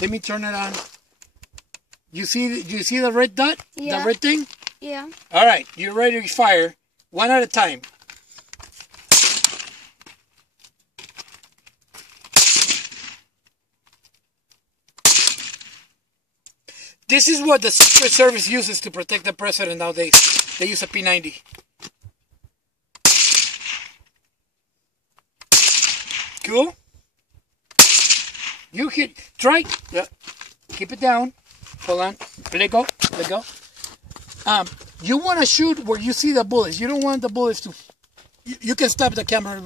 Let me turn it on. Do you see the red dot? Yeah. The red thing? Yeah. All right, you're ready to fire. One at a time. This is what the Secret Service uses to protect the president nowadays. They use a P90. Cool? You hit, try, yeah. Keep it down. Hold on. Let go. Let go. You want to shoot where you see the bullets. You don't want the bullets to... You can stop the camera.